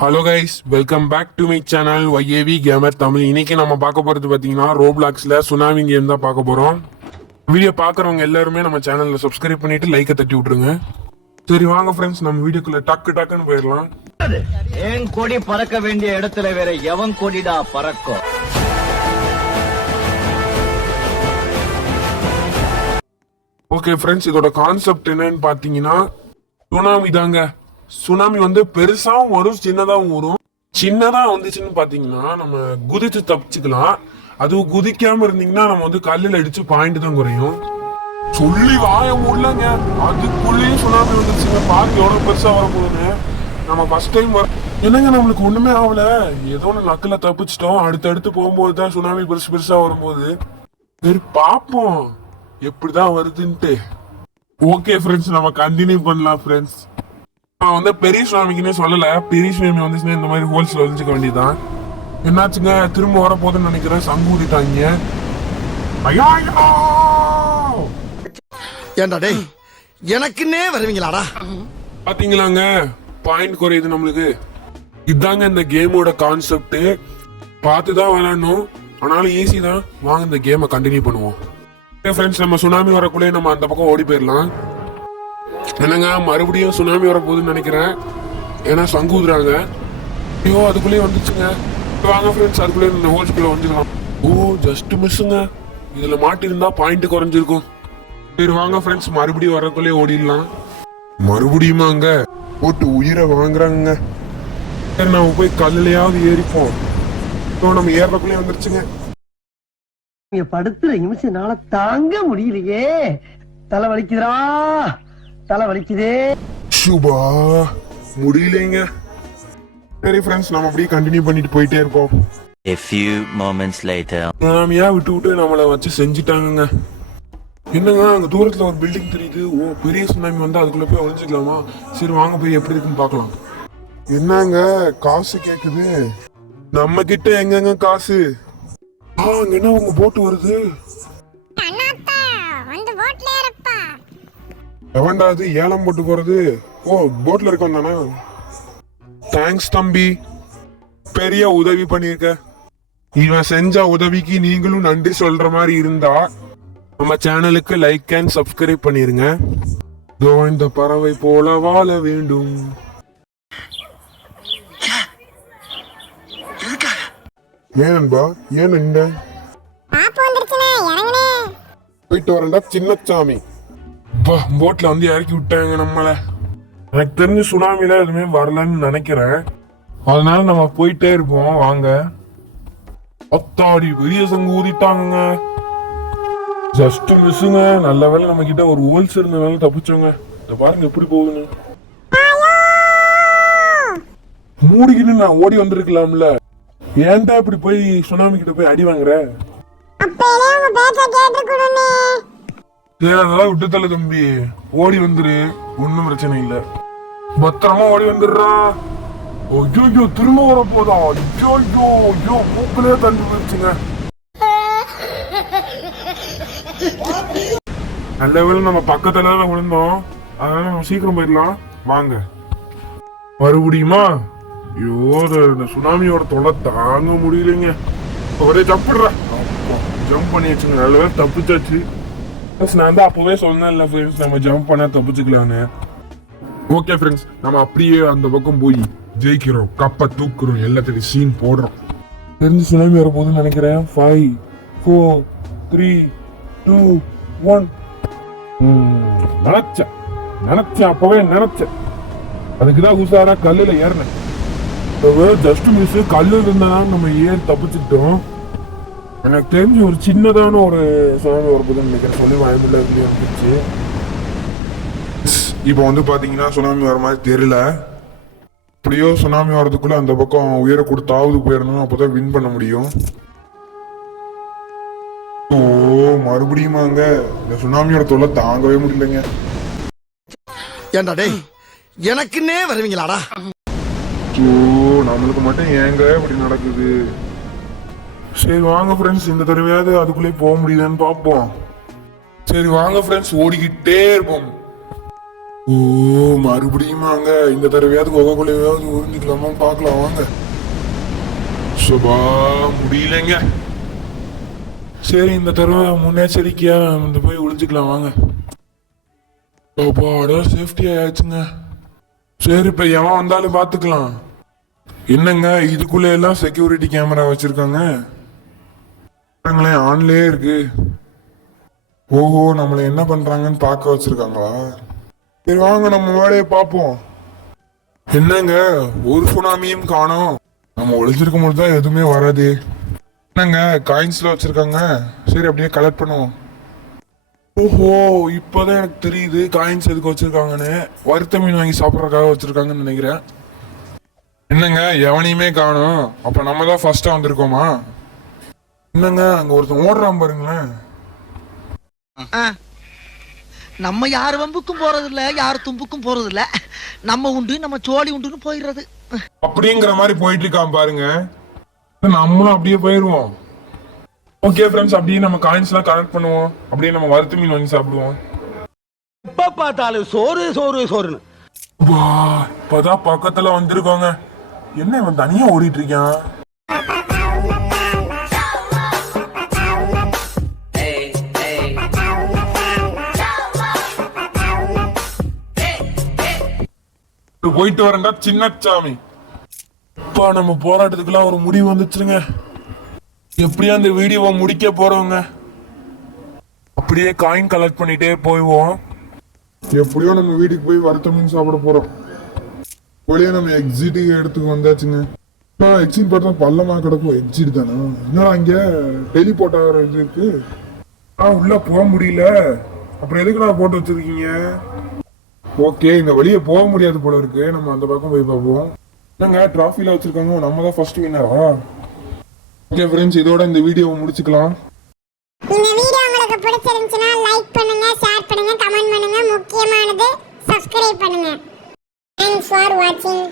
Hello guys, welcome back to my channel YAV gamer Tamil. இன்னைக்கு நம்ம பார்க்க போறது பார்த்தீங்கன்னா ரோப்ளாக்ஸ்ல சுனாமி கேம் தான் பார்க்க போறோம். வீடியோ பார்க்குறவங்க எல்லாருமே நம்ம சேனல்ல சப்ஸ்கிரைப் பண்ணிட்டு லைக்கை தட்டி விட்டுருங்க. சரி வாங்க ஃப்ரெண்ட்ஸ், நம்ம வீடியோக்குள்ள டக்குன்னு போயிடலாம். ஏன் கொடி பறக்க வேண்டிய இடத்துல வேற எவன் கொடிடா பறக்கும்? ஓகே ஃப்ரெண்ட்ஸ், இதோட கான்செப்ட் என்னன்னு பார்த்தீங்கன்னா சுனாமி தாங்க. சுனாமி வந்து பெருசாகவும் வரும், சின்னதாகவும் வரும். சின்னதா வந்துச்சுன்னு பாத்தீங்கன்னா நம்ம குதிச்சு தப்பிச்சுக்கலாம். அதுவும் குதிக்காம இருந்தீங்கன்னா நம்ம வந்து கல்லில் அடிச்சு பாயிண்ட் தான் குறையும். சொல்லி வாய முடியலங்க, அதுக்குள்ளேயும் சுனாமி வந்துச்சுங்க. பாருங்க எவ்வளவு பெருசா வரப்போகுதுன்னு. நம்ம ஃபர்ஸ்ட் டைம் என்னங்க நம்மளுக்கு ஒண்ணுமே ஆகல, ஏதோ ஒன்று நக்கல தப்பிச்சிட்டோம். அடுத்தடுத்து போகும்போது தான் சுனாமி பெருசா வரும்போது சரி பார்ப்போம் எப்படிதான் வருதுன்ட்டு. ஓகே ஃப்ரெண்ட்ஸ், நம்ம கண்டினியூ பண்ணலாம் ஃப்ரெண்ட்ஸ். நான் வந்து பெரிய சுனாமிக்குன்னே சொல்லல. பெரிய சுனாமி வந்துச்சுன்னா இந்த மாதிரி ஹோல்ஸ்ல ஒழிஞ்சுக்க வேண்டியதுதான். என்னாச்சுங்க, திரும்ப வர போதுன்னு நினைக்கிறேன். சங்கு ஊதிட்டாங்க. ஏண்டா டேய், எனக்குன்னே வருவீங்களாடா? பாத்தீங்களாங்க, பாயிண்ட் குறையுது நம்மளுக்கு. இதாங்க இந்த கேமோட கான்செப்ட். பார்த்துதான் விளையாடணும், ஆனாலும் ஈஸி தான். வாங்க இந்த கேமை கண்டினியூ பண்ணுவோம். ஃப்ரெண்ட்ஸ், நம்ம சுனாமி வரக்குள்ளே நம்ம அந்த பக்கம் ஓடி போயிடலாம். என்னங்க மறுபடியும் சுனாமி வர போகுதுன்னு நினைக்கிறேன். ஏன்னா சங்கூதுறாங்க. ஐயோ அதுக்குள்ளேயே வந்துச்சுங்க. வாங்க ஃப்ரெண்ட்ஸ், அதுக்குள்ளே இந்த ஹோல்ஸ்குள்ள வந்துடலாம். ஓ ஜஸ்ட் மிஸ்ஸுங்க, இதுல மாட்டிருந்தா பாயிண்ட் குறைஞ்சிருக்கும். சரி வாங்க ஃப்ரெண்ட்ஸ், மறுபடியும் வரக்குள்ளே ஓடிடலாம். மறுபடியுமாங்க போட்டு உயிரை வாங்குறாங்க. சரி நம்ம போய் கல்லுலையாவது ஏறிப்போம். நம்ம ஏறக்குள்ளே வந்துருச்சுங்க. நீங்க படுத்துற நிமிஷம்னால தாங்க முடியலையே. தலை வலிக்குதுடா, தலை வலிக்குதே. சுபா முடியலைங்க. சரி ஃப்ரெண்ட்ஸ், நம்ம அப்படியே கண்டினியூ பண்ணிட்டு போயிட்டே இருப்போம். A few moments later. சுனாமியா விட்டு நம்மளை வச்சு செஞ்சுட்டாங்க. என்னங்க அங்க தூரத்துல ஒரு பில்டிங் தெரியுது. ஓ பெரிய சுனாமி வந்தா அதுக்குள்ள போய் ஒழிஞ்சுக்கலாமா? சரி வாங்க போய் எப்படி இருக்குன்னு பார்க்கலாம். என்னங்க காசு கேக்குது நம்ம கிட்ட? எங்கங்க காசு? அங்க என்ன உங்க போட்டு வருது? எவன்டா அது ஏலம் போட்டு போறது? ஓ போட்ல இருக்கோம் தானே. தேங்க்ஸ் தம்பி, பெரிய உதவி பண்ணிருக்க. இவன் செஞ்ச உதவிக்கு நீங்களும் நன்றி சொல்ற மாதிரி இருந்தா நம்ம சேனலுக்கு லைக் அண்ட் சப்ஸ்கிரைப் பண்ணிருங்க. இந்த பறவை போல வாழ வேண்டும். ஏன்பா ஏன் இந்த போயிட்டு வரேன்டா சின்னச்சாமி. போட்ல வந்து இறக்கி விட்டாங்க நம்மள. எனக்கு தெரிஞ்சு சுனாமில எதுவுமே வரலன்னு நினைக்கிறேன். அதனால நம்ம போயிட்டே இருப்போம். வாங்க. அத்தாடி பெரிய சங்கு ஊதிட்டாங்க. ஜஸ்ட் மிஸ்ஸுங்க. நல்ல வேலை நம்ம கிட்ட ஒரு ஹோல்ஸ் இருந்தனால தப்பிச்சோங்க. இத பாருங்க எப்படி போகுதுன்னு. மூடிக்கிட்டு நான் ஓடி வந்திருக்கலாம்ல. ஏன்டா இப்படி போய் சுனாமி கிட்ட போய் அடி வாங்குற? அதெல்லாம் விட்டு தள்ள தம்பி, ஓடி வந்துரு, ஒன்னும் பிரச்சனை இல்ல. பத்திரமா ஓடி வந்துடுறா. ஐயோ திரும்ப வர போதா? ஐயோ மூக்கிலே தள்ளி போயிடுச்சுங்க. நல்ல வேலை நம்ம பக்கத்துல விழுந்தோம். அதனால நம்ம சீக்கிரம் போயிடலாம். வாங்க. மறுபடியுமா? ஐயோ இந்த சுனாமியோட தொலை தாங்க முடியலைங்க. ஒரே ஜம்ப் பண்ணியாச்சுங்க. நல்ல வேலை தப்பிச்சாச்சு. நான் தான் அப்பவே சொன்னேன்ல ஃப்ரெண்ட்ஸ், நம்ம ஜம்ப் பண்ணா தப்பிச்சுக்கலான்னு. ஓகே ஃப்ரெண்ட்ஸ், நம்ம அப்படியே அந்த பக்கம் போய் ஜெயிக்கிறோம், கப்பை தூக்குறோம், எல்லாத்தையும் சீன் போடுறோம். தெரிஞ்சு சுனாமி வர போதுன்னு நினைக்கிறேன். 5 4 3 2 1. நினைச்சேன் அப்பவே நினைச்சேன். அதுக்குதான் உசாரா கல்லுல ஏறினேன். Just miss. கல்லு இருந்தா நம்ம ஏறி தப்பிச்சுட்டோம். எனக்கு தெரிஞ்சு ஒரு சின்னதான ஒரு சுனாமி வரப்போதுன்னு நினைக்கிறேன். சொல்லி வாய்ப்புல வந்துருச்சு. இப்போ வந்து பாத்தீங்கன்னா சுனாமி வர மாதிரி தெரியல. இப்படியோ சுனாமி வர்றதுக்குள்ள அந்த பக்கம் உயர கொடுத்தாவது போயிடணும், அப்பதான் வின் பண்ண முடியும். ஓ மறுபடியுமாங்க, இந்த சுனாமியோட தொல்லை தாங்கவே முடியலைங்க. ஏண்டா டேய், எனக்குன்னே வருவீங்களாடா? நம்மளுக்கு மட்டும் ஏங்க இப்படி நடக்குது? சரி வாங்க ஃப்ரெண்ட்ஸ், இந்த தடவையாவது அதுக்குள்ளே போக முடியுதான்னு பார்ப்போம். சரி வாங்க ஃப்ரெண்ட்ஸ், ஓடிக்கிட்டே இருப்போம். ஓ மறுபடியும் வாங்க, இந்த தடவையாவது கொகைக்குள்ளையாவது உறிஞ்சிக்கலாமா பார்க்கலாம் வாங்க. சுபா முடியலைங்க. சரி இந்த தடவை முன்னெச்சரிக்கையா வந்து போய் ஒளிஞ்சுக்கலாம் வாங்க. அப்பாடா சேஃப்டி ஆயாச்சுங்க. சரி இப்ப எவன் வந்தாலும் பாத்துக்கலாம். என்னங்க இதுக்குள்ள எல்லாம் செக்யூரிட்டி கேமரா வச்சிருக்காங்க, ஆன்லயே இருக்கு. ஓஹோ நம்மள என்ன பண்றாங்கன்னு பார்க்க வச்சிருக்காங்களா? சரி வாங்க நம்ம வேலையை பார்ப்போம். என்னங்க ஒரு சுனாமியும் காணோம். நம்ம ஒளிஞ்சிருக்கும் போது தான் எதுவுமே வராது. என்னங்க காயின்ஸ்ல வச்சிருக்காங்க, சரி அப்படியே கலெக்ட் பண்ணுவோம். ஓஹோ இப்பதான் எனக்கு தெரியுது காயின்ஸ் எதுக்கு வச்சிருக்காங்கன்னு. வறுத்த மீன் வாங்கி சாப்பிட்றதுக்காக வச்சிருக்காங்கன்னு நினைக்கிறேன். என்னங்க எவனையுமே காணோம், அப்ப நம்ம தான் ஃபர்ஸ்டா வந்திருக்கோமா? என்னங்க அங்க ஒருத்தன் ஓடுறான் பாருங்களேன். நம்ம யார் வம்புக்கும் போறது இல்ல, யார் தும்புக்கும் போறது இல்ல. நம்ம உண்டு நம்ம சோழி உண்டுன்னு போயிடுறது. அப்படிங்கிற மாதிரி போயிட்டு இருக்கான் பாருங்க. நம்மளும் அப்படியே போயிருவோம். ஓகே ஃப்ரெண்ட்ஸ், அப்படியே நம்ம காயின்ஸ் எல்லாம் கலெக்ட் பண்ணுவோம். அப்படியே நம்ம வறுத்த மீன் வாங்கி சாப்பிடுவோம். எப்ப பார்த்தாலும் சோறு சோறு சோறுன்னு. வா இப்பதான் பக்கத்துல வந்திருக்கோங்க. என்ன இவன் தனியா ஓடிட்டு இருக்கான்? போயிட்டு வரேன்டா சின்னச்சாமி. இப்ப நம்ம போராட்டத்துக்குலாம் ஒரு முடிவு வந்துச்சுருங்க. எப்படியா அந்த வீடியோவை முடிக்க போறவங்க அப்படியே காயின் கலெக்ட் பண்ணிட்டே போய்வோம். எப்படியோ நம்ம வீட்டுக்கு போய் வறுத்த மீன் சாப்பிட போறோம். வெளியே நம்ம எக்ஸிட் இடத்துக்கு வந்தாச்சுங்க. எக்ஸிட் பார்த்தா பள்ளமா கிடக்கும். எக்ஸிட் தானே? என்னடா இங்க டெலிபோர்ட் ஆகிற இது இருக்கு. உள்ள போக முடியல. அப்புறம் எதுக்கு நான் போட்டு வச்சிருக்கீங்க? ஓகே இந்த வழியே போக முடியாது போல இருக்கு. நம்ம அந்த பக்கம் போய் பார்ப்போம். என்னங்க டிராஃபில வச்சிருக்காங்க, நம்ம தான் ஃபர்ஸ்ட் வின்னரா? ஓகே ஃப்ரெண்ட்ஸ், இதோட இந்த வீடியோவை முடிச்சுக்கலாம். இந்த வீடியோ உங்களுக்கு பிடிச்சிருந்துச்சுன்னா லைக் பண்ணுங்க, ஷேர் பண்ணுங்க, கமெண்ட் பண்ணுங்க, முக்கியமானது சப்ஸ்கிரைப் பண்ணுங்க. Thanks for watching.